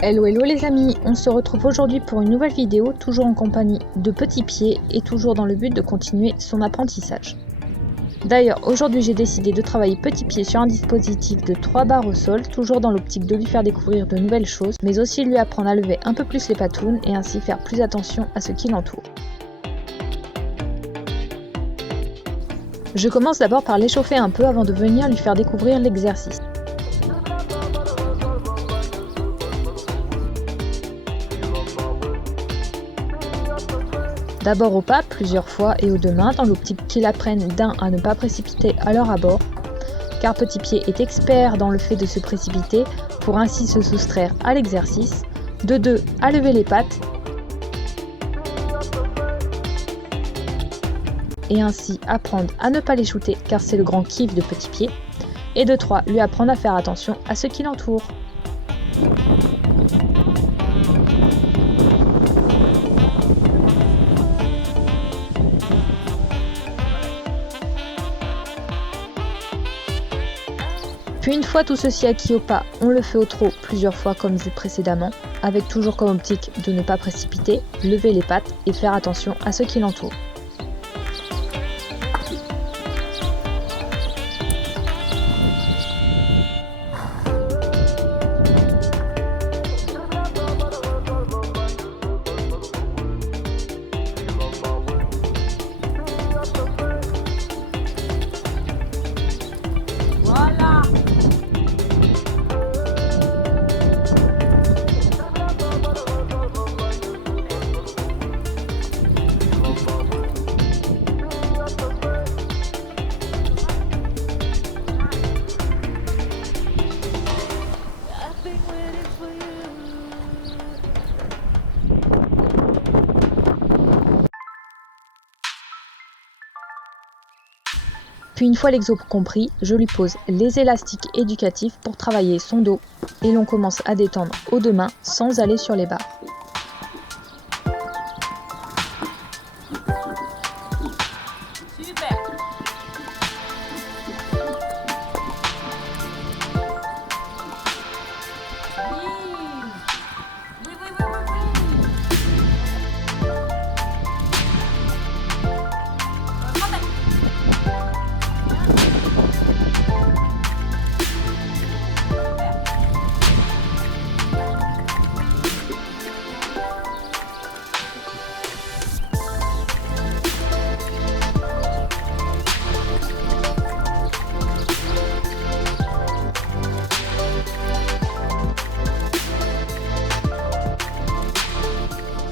Hello hello les amis, on se retrouve aujourd'hui pour une nouvelle vidéo, toujours en compagnie de Petit Pied et toujours dans le but de continuer son apprentissage. D'ailleurs, aujourd'hui j'ai décidé de travailler Petit Pied sur un dispositif de 3 barres au sol, toujours dans l'optique de lui faire découvrir de nouvelles choses, mais aussi lui apprendre à lever un peu plus les patounes et ainsi faire plus attention à ce qui l'entoure. Je commence d'abord par l'échauffer un peu avant de venir lui faire découvrir l'exercice. D'abord au pas, plusieurs fois et aux deux mains, dans l'optique qu'ils apprennent d'un à ne pas précipiter à leur abord, car Petit Pied est expert dans le fait de se précipiter pour ainsi se soustraire à l'exercice, de deux à lever les pattes, et ainsi apprendre à ne pas les shooter car c'est le grand kiff de Petit Pied, et de 3 lui apprendre à faire attention à ce qui l'entoure. Puis une fois tout ceci acquis au pas, on le fait au trot plusieurs fois comme vu précédemment, avec toujours comme optique de ne pas précipiter, lever les pattes et faire attention à ce qui l'entoure. Puis une fois l'exo compris, je lui pose les élastiques éducatifs pour travailler son dos et l'on commence à détendre aux deux mains sans aller sur les barres.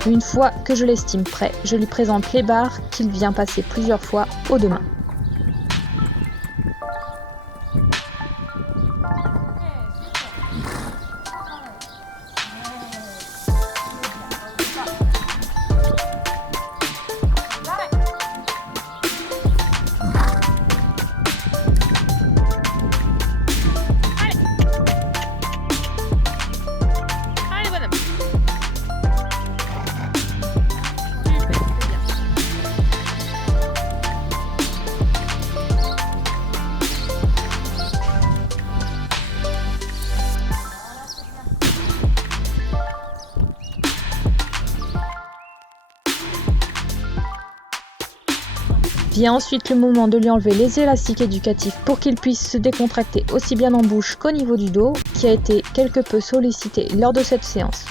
Une fois que je l'estime prêt, je lui présente les barres qu'il vient passer plusieurs fois aux deux mains. Vient ensuite le moment de lui enlever les élastiques éducatifs pour qu'il puisse se décontracter aussi bien en bouche qu'au niveau du dos, qui a été quelque peu sollicité lors de cette séance.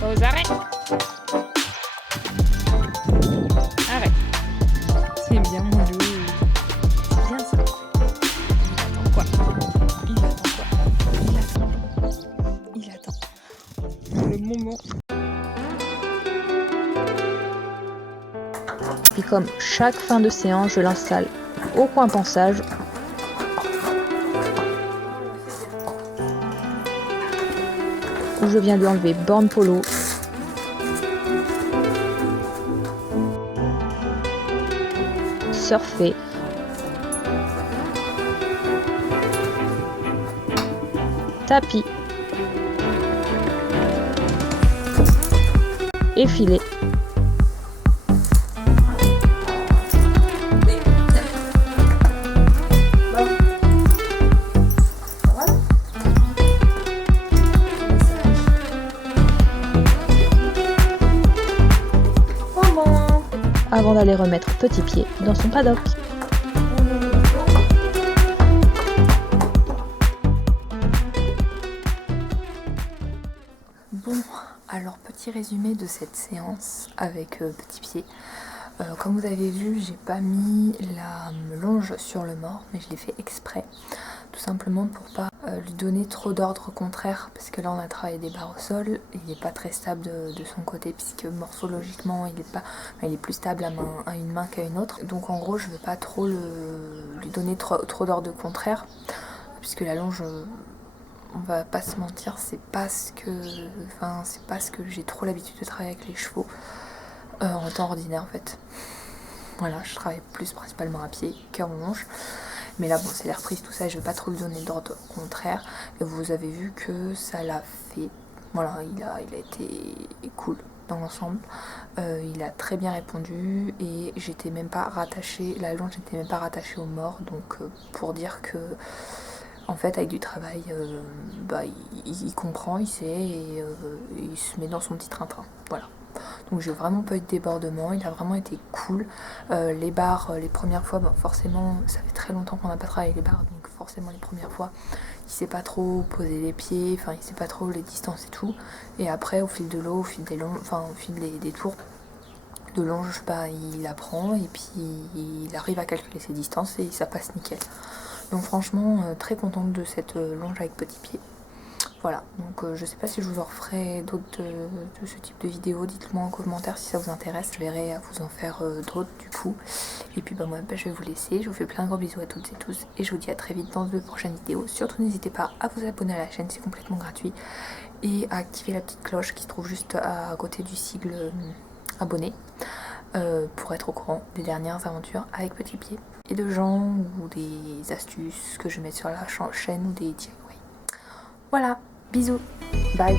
Pause, arrête. Arrête. C'est bien mon loup. C'est bien ça. Il attend quoi? Il attend quoi? Il attend. Le moment. Puis comme chaque fin de séance, je l'installe au coin pansage. Où je viens lui enlever borne polo. Surfer. Tapis. Effilé. Avant d'aller remettre Petit Pied dans son paddock. Bon, alors petit résumé de cette séance avec Petit Pied. Comme vous avez vu, j'ai pas mis la longe sur le mort, mais je l'ai fait exprès. Tout simplement pour pas lui donner trop d'ordre contraire, parce que là on a travaillé des barres au sol, il n'est pas très stable de son côté, puisque morphologiquement il est plus stable à une main qu'à une autre. Donc en gros je veux pas trop lui donner trop d'ordre contraire, puisque la longe, on va pas se mentir, c'est pas ce que j'ai trop l'habitude de travailler avec les chevaux en temps ordinaire en fait. Voilà, je travaille plus principalement à pied qu'en longe. Mais là, bon, c'est les reprises, tout ça, je ne vais pas trop lui donner d'ordre contraire. Et vous avez vu que ça l'a fait. Voilà, il a été cool dans l'ensemble. Il a très bien répondu et j'étais même pas rattachée, la longe n'était même pas rattachée au mort. Donc, pour dire que, en fait, avec du travail, il comprend, il sait et il se met dans son petit train-train. Voilà. Donc j'ai vraiment pas eu de débordement, il a vraiment été cool. Les barres, les premières fois, forcément, ça fait très longtemps qu'on n'a pas travaillé les barres, donc forcément les premières fois, il sait pas trop poser les pieds, enfin il sait pas trop les distances et tout. Et après, au fil de l'eau, au fil des tours de longe, il apprend et puis il arrive à calculer ses distances et ça passe nickel. Donc franchement, très contente de cette longe avec Petit Pied. Voilà, donc je sais pas si je vous en referai d'autres de ce type de vidéos, dites-moi en commentaire si ça vous intéresse, je verrai à vous en faire d'autres du coup. Et puis moi je vais vous laisser, je vous fais plein de gros bisous à toutes et tous et je vous dis à très vite dans de prochaines vidéos. Surtout n'hésitez pas à vous abonner à la chaîne, c'est complètement gratuit, et à activer la petite cloche qui se trouve juste à côté du sigle abonné pour être au courant des dernières aventures avec Petit Pied et de gens ou des astuces que je mets sur la chaîne ou des dialogues. Voilà, bisous, bye.